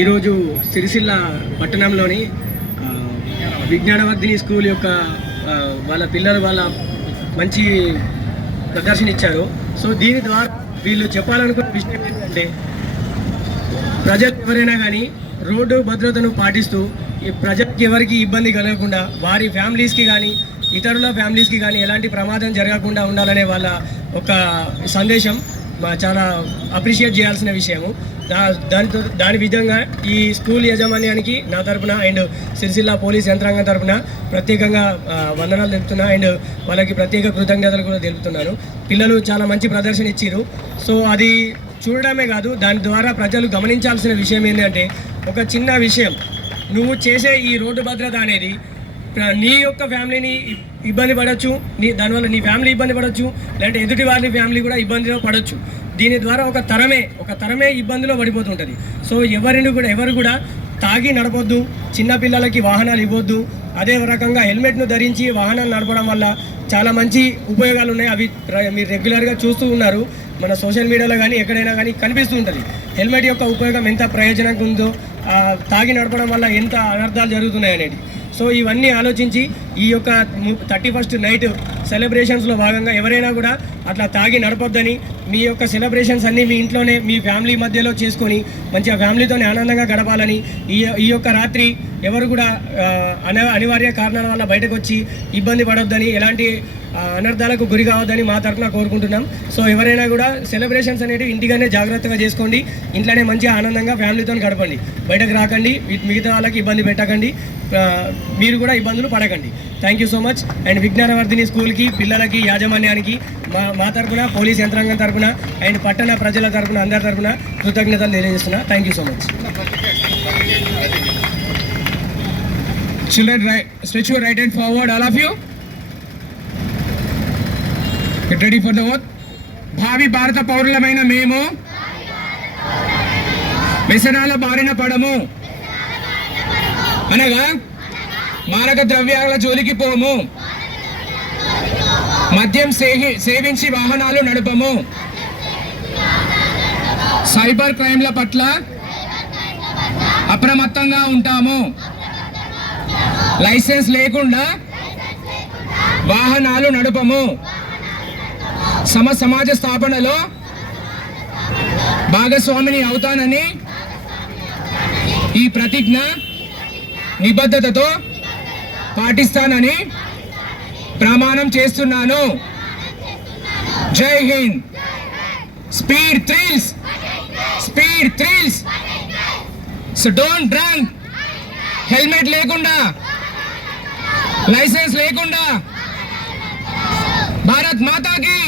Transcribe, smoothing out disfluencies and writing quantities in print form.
ఈరోజు సిరిసిల్ల పట్టణంలోని విజ్ఞానవర్ధిని స్కూల్ యొక్క వాళ్ళ పిల్లలు వాళ్ళ మంచి ప్రదర్శన ఇచ్చారు. సో దీని ద్వారా వీళ్ళు చెప్పాలనుకున్న విషయం ఏంటంటే, ప్రజలు ఎవరైనా కానీ రోడ్డు భద్రతను పాటిస్తూ ఈ ప్రజలకు ఎవరికి ఇబ్బంది కలగకుండా, వారి ఫ్యామిలీస్కి కానీ ఇతరుల ఫ్యామిలీస్కి కానీ ఎలాంటి ప్రమాదం జరగకుండా ఉండాలనే వాళ్ళ ఒక సందేశం చాలా అప్రిషియేట్ చేయాల్సిన విషయము. దాని విధంగా ఈ స్కూల్ యాజమాన్యానికి నా తరపున అండ్ సిరిసిల్ల పోలీస్ యంత్రాంగం తరపున ప్రత్యేకంగా వందనాలు తెలుపుతున్నా అండ్ వాళ్ళకి ప్రత్యేక కృతజ్ఞతలు కూడా తెలుపుతున్నాను. పిల్లలు చాలా మంచి ప్రదర్శన ఇచ్చారు. సో అది చూడడమే కాదు, దాని ద్వారా ప్రజలు గమనించాల్సిన విషయం ఏంటంటే, ఒక చిన్న విషయం, నువ్వు చేసే ఈ రోడ్డు భద్రత అనేది నీ యొక్క ఫ్యామిలీని ఇబ్బంది పడవచ్చు, దానివల్ల నీ ఫ్యామిలీ ఇబ్బంది పడవచ్చు, లేదంటే ఎదుటి వారి ఫ్యామిలీ కూడా ఇబ్బందిలో పడవచ్చు. దీని ద్వారా ఒక తరమే ఇబ్బందిలో పడిపోతుంటుంది. సో ఎవరు కూడా తాగి నడపొద్దు, చిన్నపిల్లలకి వాహనాలు ఇవ్వద్దు. అదే రకంగా హెల్మెట్ను ధరించి వాహనాలు నడపడం వల్ల చాలా మంచి ఉపయోగాలు ఉన్నాయి. అవి మీరు రెగ్యులర్గా చూస్తూ ఉన్నారు, మన సోషల్ మీడియాలో కానీ ఎక్కడైనా కానీ కనిపిస్తూ ఉంటుంది. హెల్మెట్ యొక్క ఉపయోగం ఎంత ప్రయోజనంగా ఉందో, తాగి నడపడం వల్ల ఎంత అనర్థాలు జరుగుతున్నాయి అనేది. సో ఇవన్నీ ఆలోచించి ఈ యొక్క 31st నైట్ సెలబ్రేషన్స్లో భాగంగా ఎవరైనా కూడా అట్లా తాగి నడపొద్దని, మీ యొక్క సెలబ్రేషన్స్ అన్నీ మీ ఇంట్లోనే మీ ఫ్యామిలీ మధ్యలో చేసుకొని మంచిగా ఫ్యామిలీతోనే ఆనందంగా గడపాలని, ఈ యొక్క రాత్రి ఎవరు కూడా అనివార్య కారణాల వల్ల బయటకు వచ్చి ఇబ్బంది పడొద్దని, ఎలాంటి అనర్థాలకు గురి కావద్దని మా తరఫున కోరుకుంటున్నాం. సో ఎవరైనా కూడా సెలబ్రేషన్స్ అనేవి ఇంటిగానే జాగ్రత్తగా చేసుకోండి, ఇంట్లోనే మంచిగా ఆనందంగా ఫ్యామిలీతో గడపండి, బయటకు రాకండి, మిగతా వాళ్ళకి ఇబ్బంది పెట్టకండి, మీరు కూడా ఇబ్బందులు పడకండి. Thank you so much. And Vignanavardhini స్కూల్కి, పిల్లలకి, యాజమాన్యానికి మా తరఫున, పోలీస్ యంత్రాంగం తరఫున అండ్ పట్టణ ప్రజల తరఫున, అందరి తరఫున కృతజ్ఞతలు తెలియజేస్తున్నా. Thank you so much. Children, stretch your right hand forward, all of you. Get ready for the oath. భావి భారత పౌరులమైన మేము వ్యసనాల బారిన పడము, అనగా మారక ద్రవ్యాల జోలికి పోము, మద్యం సేవించి వాహనాలు నడపము, సైబర్ క్రైమ్ల పట్ల అప్రమత్తంగా ఉంటాము, లైసెన్స్ లేకుండా వాహనాలు నడపము, సమాజ స్థాపనలో భాగస్వామిని అవుతానని ఈ ప్రతిజ్ఞ నిబద్ధతతో పాటిస్తానని ప్రమాణం చేస్తున్నాను. జై Hind. Speed thrills. So don't drunk. Helmet లేకుండా, లైసెన్స్ లేకుండా. భారత్ మాతా కీ